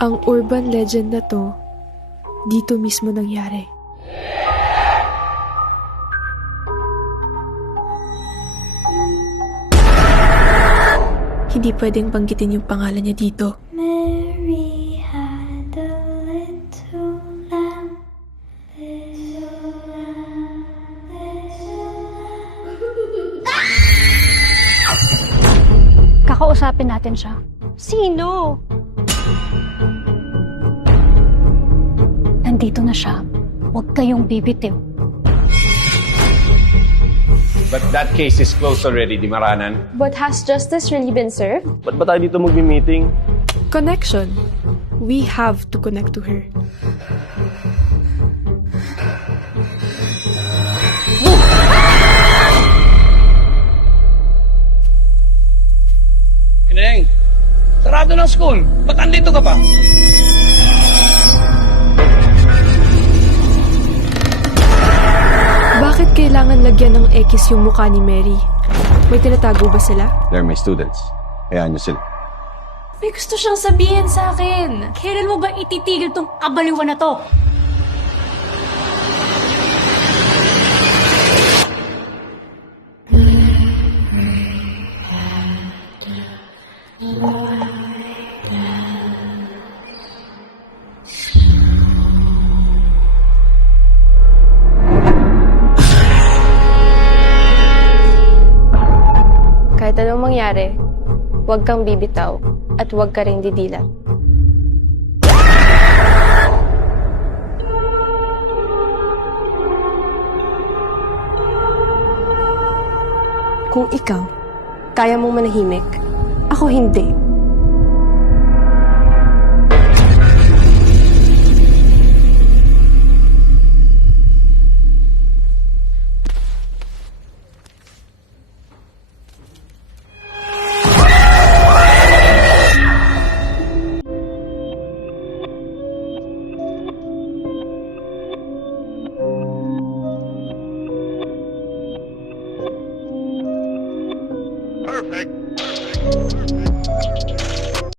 Ang urban legend na to, dito mismo nangyari. Hindi pwedeng banggitin yung pangalan niya dito. Mary had a little lamb, little lamb, little lamb. Kakausapin natin siya. Sino? Nandito na siya. Huwag kayong bibitiw. But that case is closed already, Di Maranan. But has justice really been served? Ba't ba tayo dito magmi-meeting? Connection. We have to connect to her. Ineng, sarado ng school. Ba't andito ka pa? Bakit kailangan lagyan ng X yung mukha ni Mary? May tinatago ba sila? They're my students. Hayaan niyo sila. May gusto siyang sabihin sa akin. Kailan mo ba ititigil tong kabaliwan na to? Kahit anong mangyari, huwag kang bibitaw at huwag ka rin didilat. Kung ikaw, kaya mong manahimik, ako hindi.